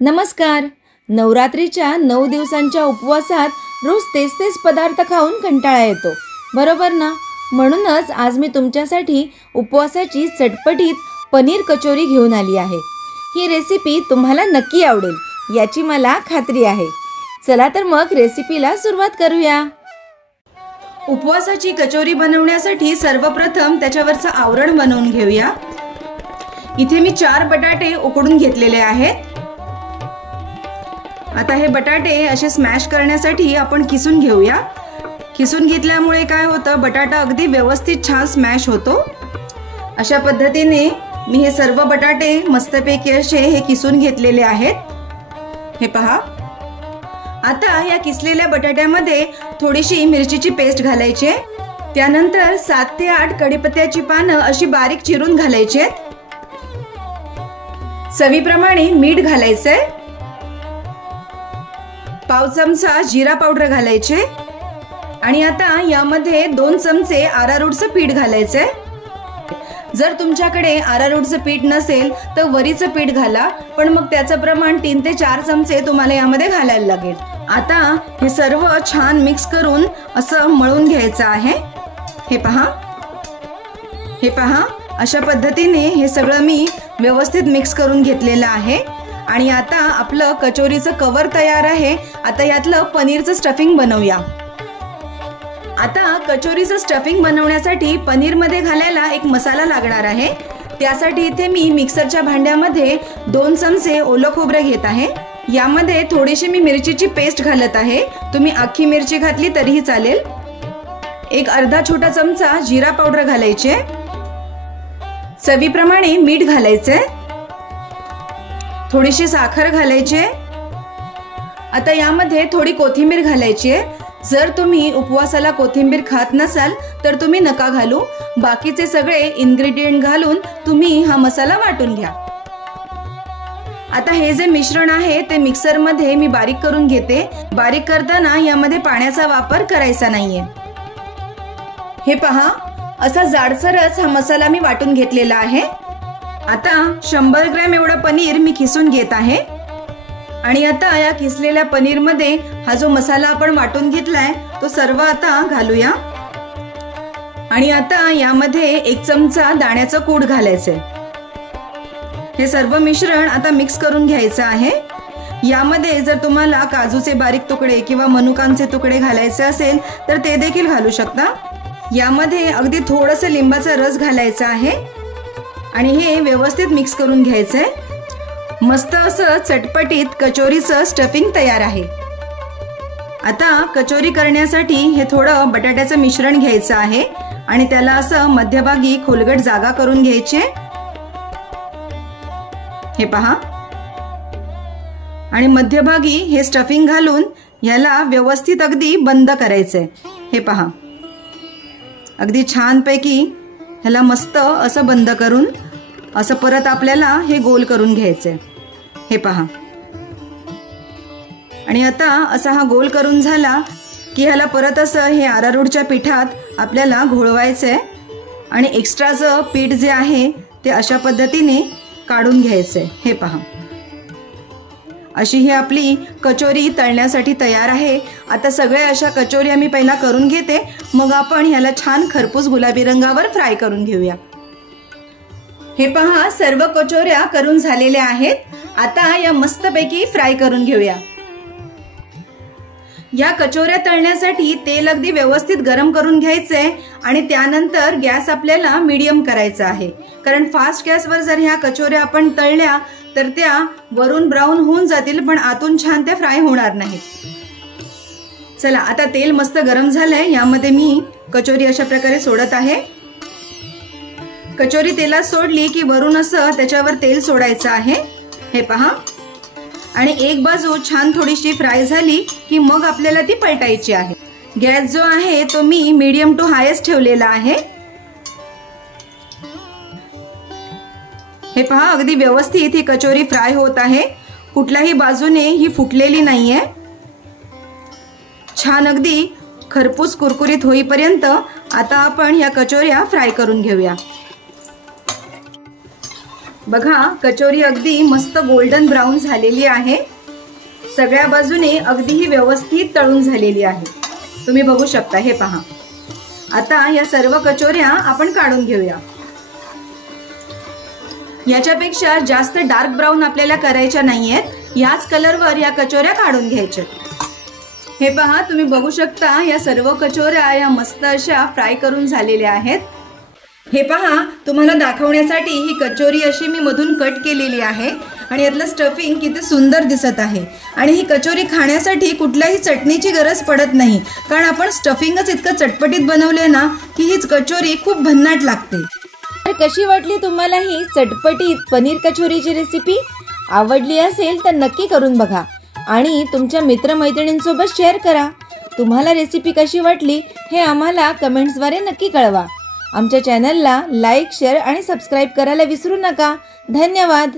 नमस्कार. नवरात्रीच्या 9 दिवसांच्या उपवासात रोज तेच पदार्थ खाऊन कंटाळा येतो, बरोबर ना? म्हणूनच आज मी तुमच्यासाठी उपवासाची चटपटीत पनीर कचोरी घेऊन आली आहे. ही रेसिपी तुम्हाला नक्की आवडेल याची मला खात्री आहे. चला तर मग रेसिपीला सुरुवात करूया. उपवासाची कचोरी बनवण्यासाठी सर्वप्रथम त्याच्यावरचं आवरण बनवून घेऊया. इथे मी 4 बटाटे उकडून घेतलेले आहेत. आता हे बटाटे असे स्मॅश करण्यासाठी आपण किसून घेऊया. किसून घेतल्यामुळे काय होतं, बटाटा अगदी व्यवस्थित छान स्मॅश होतो. अशा पद्धतीने मी हे सर्व बटाटे मस्तपैकी असे हे किसून घेतलेले आहेत. हे पहा. आता या किसलेल्या बटाट्यामध्ये थोडीशी मिरचीची पेस्ट घालायची. त्यानंतर 7 ते 8 कढीपत्त्याची पानं अशी बारीक चिरून घालायची. चवीप्रमाणे मीठ घालायचंय. पाव चमचा जिरा पावडर घालायचे आणि आता यामध्ये 2 चमचे अरारोटचं पीठ घालायचंय. जर तुमच्याकडे अरारोटचं पीठ नसेल तर वरीचं पीठ घाला, पण मग त्याचं प्रमाण 3 ते 4 चमचे तुम्हाला यामध्ये घालायला लागेल. आता हे सर्व छान मिक्स करून असं मळून घ्यायचं आहे. हे पहा अशा पद्धतीने हे सगळं मी व्यवस्थित मिक्स करून घेतलेलं आहे. आणि आता आपलं कचोरीचं कवर तयार आहे. आता यातलं पनीरचं स्टफिंग बनवूया. आता कचोरीचं स्टफिंग बनवण्यासाठी पनीरमध्ये घालायला एक मसाला लागणार आहे. त्यासाठी इथे मी मिक्सरच्या भांड्यामध्ये 2 चमचे ओलं खोबरं घेत आहे. यामध्ये थोडीशी मी मिरचीची पेस्ट घालत आहे. तुम्ही अख्खी मिरची घातली तरीही चालेल. एक अर्धा छोटा चमचा जिरा पावडर घालायचे. चवीप्रमाणे मीठ घालायचे. थोडीशी साखर घालायची. आता यामध्ये थोडी कोथिंबीर घालायची. जर तुम्ही उपवासाला कोथिंबीर खात नसाल तर तुम्ही नका घालू. बाकीचे सगळे इन्ग्रेडियंट घालून तुम्ही हा मसाला वाटून घ्या. आता हे जे मिश्रण आहे ते मिक्सरमध्ये मी बारीक करून घेते. बारीक करताना यामध्ये पाण्याचा वापर करायचा नाहीये. हे पहा, असा जाडसरच हा मसाला मी वाटून घेतलेला आहे. आता 100 ग्रॅम एवढं पनीर मी खिसून घेत आहे. आणि आता या किसलेल्या पनीरमध्ये हा जो मसाला आपण वाटून घेतलाय तो सर्व आता घालूया. आणि आता यामध्ये 1 चमचा दाण्याचं कूट घालायचंय. हे सर्व मिश्रण आता मिक्स करून घ्यायचं आहे. यामध्ये जर तुम्हाला काजूचे बारीक तुकडे किंवा मनुकांचे तुकडे घालायचे असेल तर ते देखील घालू शकता. यामध्ये अगदी थोडंसं लिंबाचा रस घालायचा आहे आणि हे व्यवस्थित मिक्स करून घ्यायचंय. मस्त असं चटपटीत कचोरीचं स्टफिंग तयार आहे. आता कचोरी करण्यासाठी हे थोडं बटाट्याचं मिश्रण घ्यायचं आहे आणि त्याला असं मध्यभागी खोलगट जागा करून घ्यायची. हे पहा. आणि मध्यभागी हे स्टफिंग घालून ह्याला व्यवस्थित अगदी बंद करायचंय. हे पहा, अगदी छानपैकी ह्याला मस्त असं बंद करून असं परत आपल्याला हे गोल करून घ्यायचंय. हे पहा. आणि आता असा हा गोल करून झाला की ह्याला परत असं हे अरारोटच्या पिठात आपल्याला घोळवायचंय आणि एक्स्ट्राचं पीठ जे आहे ते अशा पद्धतीने काढून घ्यायचंय. हे पहा, अशी ही आपली कचोरी तळण्यासाठी तयार आहे. आता सगळ्या अशा कचोऱ्या मी पहिला करून घेते, मग आपण ह्याला छान खरपूस गुलाबी रंगावर फ्राय करून घेऊया. हे पहा, सर्व कचोऱ्या करून झालेल्या आहेत. आता या मस्तपैकी फ्राय करून घेऊया. या कचोऱ्या तळण्यासाठी तेल अगदी व्यवस्थित गरम करून घ्यायचंय आणि त्यानंतर गॅस आपल्याला मीडियम करायचा आहे. कारण फास्ट गॅसवर जर ह्या कचोऱ्या आपण तळल्या तर त्या वरून ब्राऊन होऊन जातील, पण आतून छान त्या फ्राय होणार नाहीत. चला, आता तेल मस्त गरम झालंय. यामध्ये मी कचोरी अशा प्रकारे सोडत आहे. कचोरी तेलात सोडली की वरून असं त्याच्यावर तेल सोडायचं आहे. हे पहा. आणि एक बाजू छान थोडीशी फ्राय झाली की मग आपल्याला ती पलटायची आहे. गॅस जो आहे तो मी मीडियम टू हायस्ट ठेवलेला आहे. हे पहा, अगदी व्यवस्थित ही कचोरी फ्राय होत आहे. कुठल्याही बाजूने ही फुटलेली नाहीये. छान अगदी खरपूस कुरकुरीत होईपर्यंत आता आपण या कचोऱ्या फ्राय करून घेऊया. बघा, कचोरी अगदी मस्त गोल्डन ब्राऊन झालेली आहे. सगळ्या बाजूने अगदी ही व्यवस्थित तळून झालेली आहे. तुम्ही बघू शकता, हे पहा. आता या सर्व कचोऱ्या आपण काढून घेऊया. याच्यापेक्षा जास्त डार्क ब्राऊन आपल्याला करायच्या नाहीयेत. याच कलरवर या कचोऱ्या काढून घ्यायच्या. हे पहा, तुम्ही बघू शकता या सर्व कचोऱ्या या मस्त अशा फ्राय करून झालेल्या आहेत. हे पहा, तुम्हाला दाखवण्यासाठी ही कचोरी अशी मी मधून कट केलेली आहे आणि यातलं स्टफिंग किती सुंदर दिसत आहे. आणि ही कचोरी खाण्यासाठी कुठल्याही चटणीची गरज पडत नाही, कारण आपण स्टफिंगच इतकं चटपटीत बनवले ना की ही कचोरी खूप भन्नाट लागते. तर कशी वाटली तुम्हाला ही चटपटीत पनीर कचोरीची रेसिपी? आवडली असेल तर नक्की करून बघा आणि तुमच्या मित्रमैत्रिणींसोबत शेअर करा. तुम्हाला रेसिपी कशी वाटली हे आम्हाला कमेंट्सद्वारे नक्की कळवा. आमच्या चॅनलला लाईक, शेअर आणि सबस्क्राईब करायला विसरू नका. धन्यवाद.